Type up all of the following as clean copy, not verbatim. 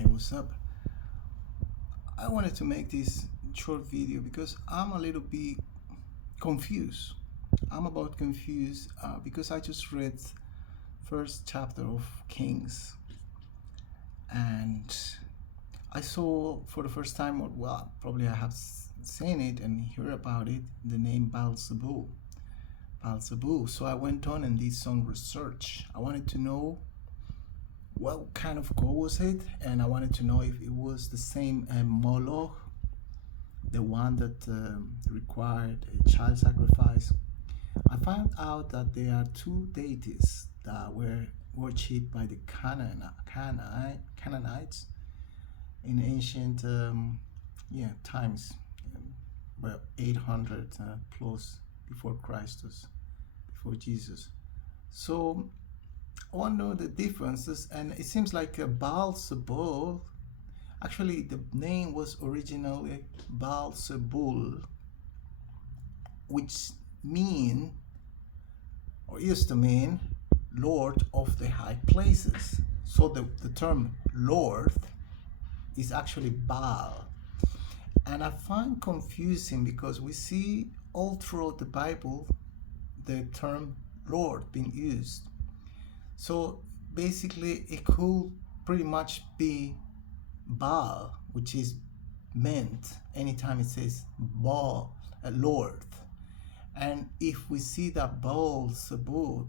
Hey, what's up? I wanted to make this short video because I'm a little bit confused. I'm about confused because I just read first chapter of Kings, and I saw for the first time, or well, probably I have seen it and heard about it, the name Baal-Zebul. Baal-Zebul. So I went on and did some research. I wanted to know what kind of god was it, and I wanted to know if it was the same Moloch, the one that required a child sacrifice. I found out that there are two deities that were worshipped by the Canaanites in ancient times, well, 800 plus before Christ, before Jesus. So I want to know the differences, and it seems like a Baal-Zebul. Actually, the name was originally Baal-Zebul, which mean, or used to mean, Lord of the high places. So the term Lord is actually Baal. And I find confusing because we see all throughout the Bible the term Lord being used. So basically it could pretty much be Baal, which is meant anytime it says Baal, Lord. And if we see that Baal-Zebul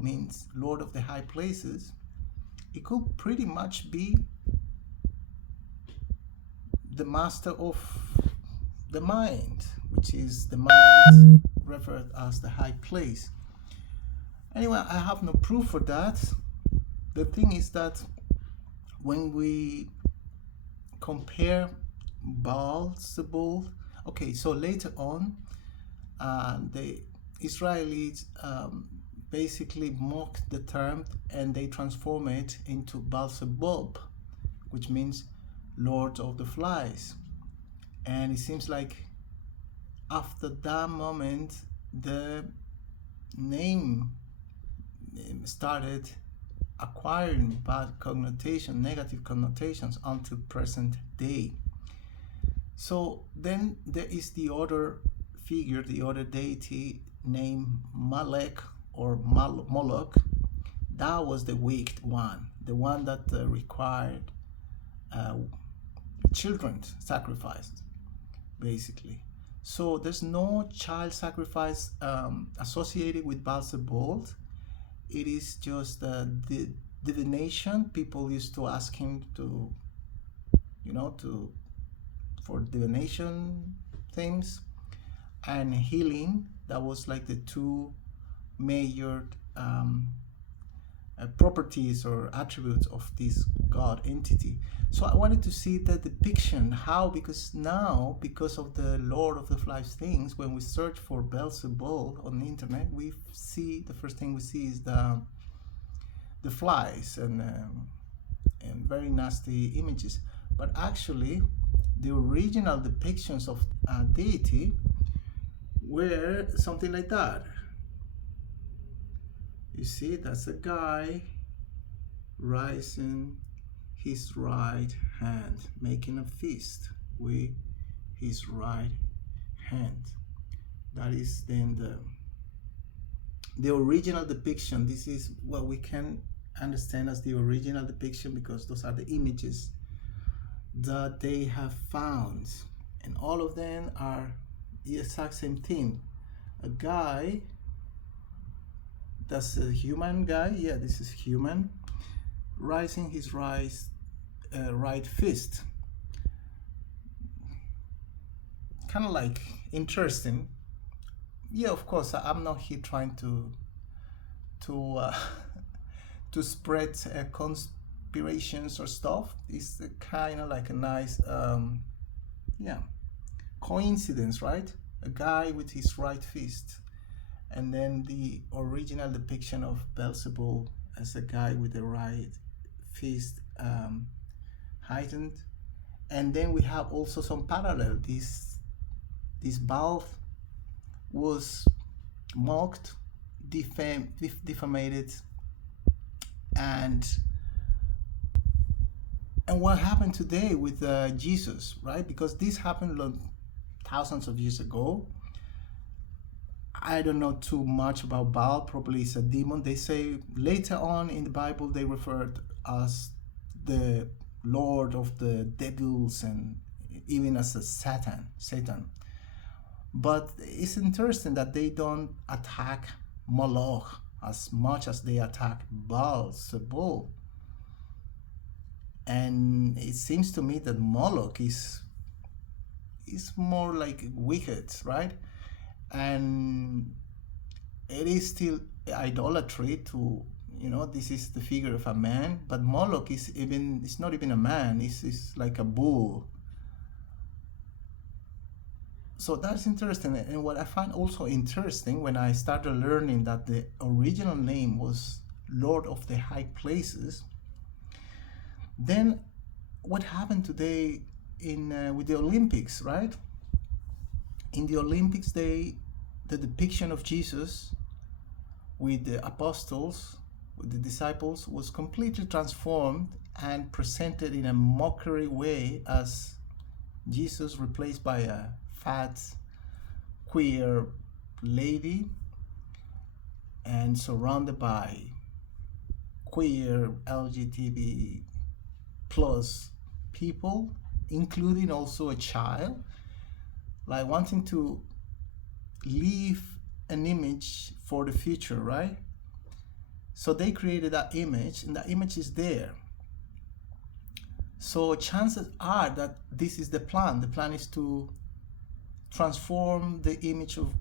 means Lord of the high places, it could pretty much be the master of the mind, which is the mind referred as the high place. Anyway, I have no proof for that. The thing is that when we compare Baal-Zebul, okay, so later on, the Israelites basically mocked the term and they transform it into Baal-Zebub, which means Lord of the Flies. And it seems like after that moment, the name started acquiring bad connotation, negative connotations until present day. So then there is the other figure, the other deity named Malek or Moloch. That was the wicked one, the one that required children sacrificed, basically. So there's no child sacrifice associated with Baal-Zebul. It is just the divination. People used to ask him to, for divination things, and healing. That was like the two major properties or attributes of this god entity. So I wanted to see the depiction, how, because now, because of the Lord of the Flies things, when we search for Baal-Zebul on the internet, we see, the first thing we see is the flies and very nasty images. But actually the original depictions of deity were something like that. You see, that's a guy raising his right hand, making a fist with his right hand. That is then the original depiction. This is what we can understand as the original depiction, because those are the images that they have found, and all of them are the exact same thing. A guy, that's a human guy, yeah, this is human, raising his right fist. Kind of like interesting. Yeah, of course, I'm not here trying to to spread conspirations or stuff. It's kind of like a nice coincidence, right? A guy with his right fist, and then the original depiction of Baal-Zebul as a guy with the right fist heightened. And then we have also some parallel. This Baal was mocked, defamed, and And what happened today with Jesus, right? Because this happened thousands of years ago. I don't know too much about Baal. Probably it's a demon. They say later on in the Bible they referred as the Lord of the devils and even as a Satan. But it's interesting that they don't attack Moloch as much as they attack Baal-Zebul. And it seems to me that Moloch is more like wicked, right? And it is still idolatry to, this is the figure of a man, but Moloch it's not even a man, it's like a bull. So that's interesting. And what I find also interesting when I started learning that the original name was Lord of the High Places, then what happened today with the Olympics, right? In the Olympics, the depiction of Jesus with the apostles, with the disciples, was completely transformed and presented in a mockery way as Jesus replaced by a fat, queer lady and surrounded by queer LGBT plus people, including also a child, like wanting to leave an image for the future, right? So they created that image, and that image is there. So chances are that this is the plan. The plan is to transform the image of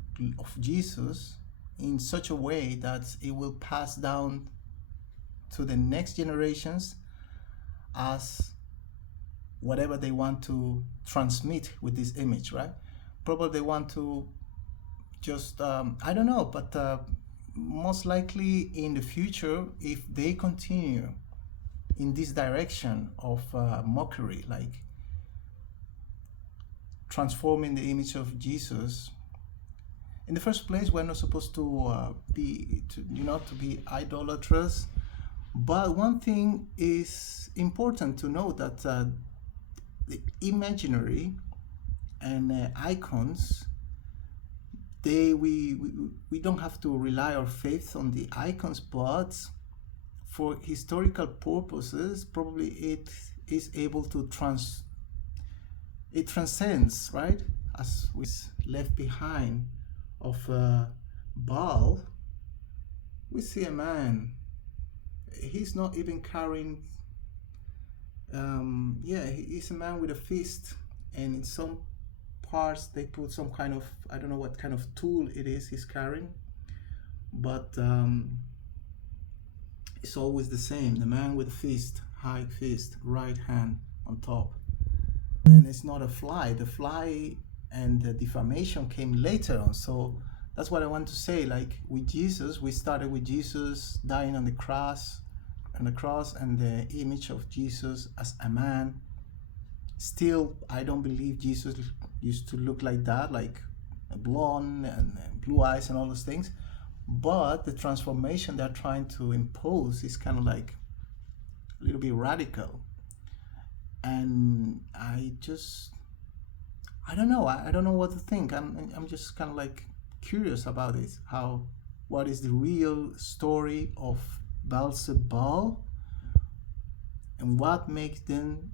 Jesus in such a way that it will pass down to the next generations as whatever they want to transmit with this image, right? Probably they want to just, I don't know, but most likely in the future, if they continue in this direction of mockery, like transforming the image of Jesus, in the first place, we're not supposed to be idolatrous. But one thing is important to know, that the imaginary and icons, we don't have to rely our faith on the icons, but for historical purposes, probably it is able to it transcends, right? As we left behind of Baal, we see a man. He's not even carrying. He's a man with a fist, and in some parts they put some kind of, I don't know what kind of tool it is he's carrying, but it's always the same. The man with a fist, high fist, right hand on top, and it's not a fly. The fly and the defamation came later on. So that's what I want to say. Like with Jesus, we started with Jesus dying on the cross, and the image of Jesus as a man. Still, I don't believe Jesus used to look like that, like blonde and blue eyes and all those things. But the transformation they're trying to impose is kind of like a little bit radical. And I don't know. I don't know what to think. I'm just kind of like curious about it. What is the real story of Baal-Zebul, and what makes them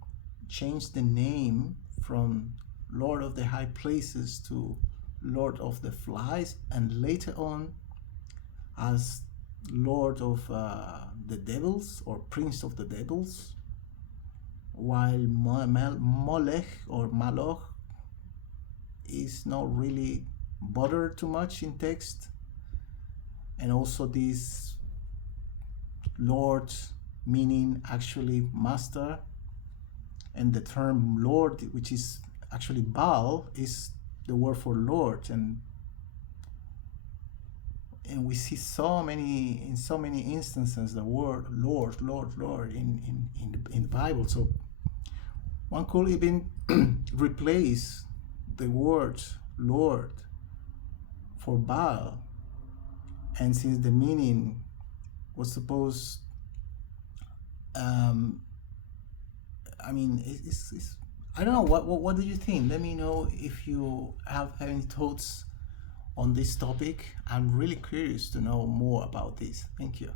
change the name from Lord of the High Places to Lord of the Flies, and later on as Lord of the Devils, or Prince of the Devils, while Molech or Maloch is not really bothered too much in text. And also this Lord meaning actually master, and the term Lord, which is actually Baal, is the word for Lord, and we see in so many instances the word Lord in the Bible. So one could even replace the word Lord for Baal, and since the meaning was supposed, I mean, it's I don't know. What do you think? Let me know if you have any thoughts on this topic. I'm really curious to know more about this. Thank you.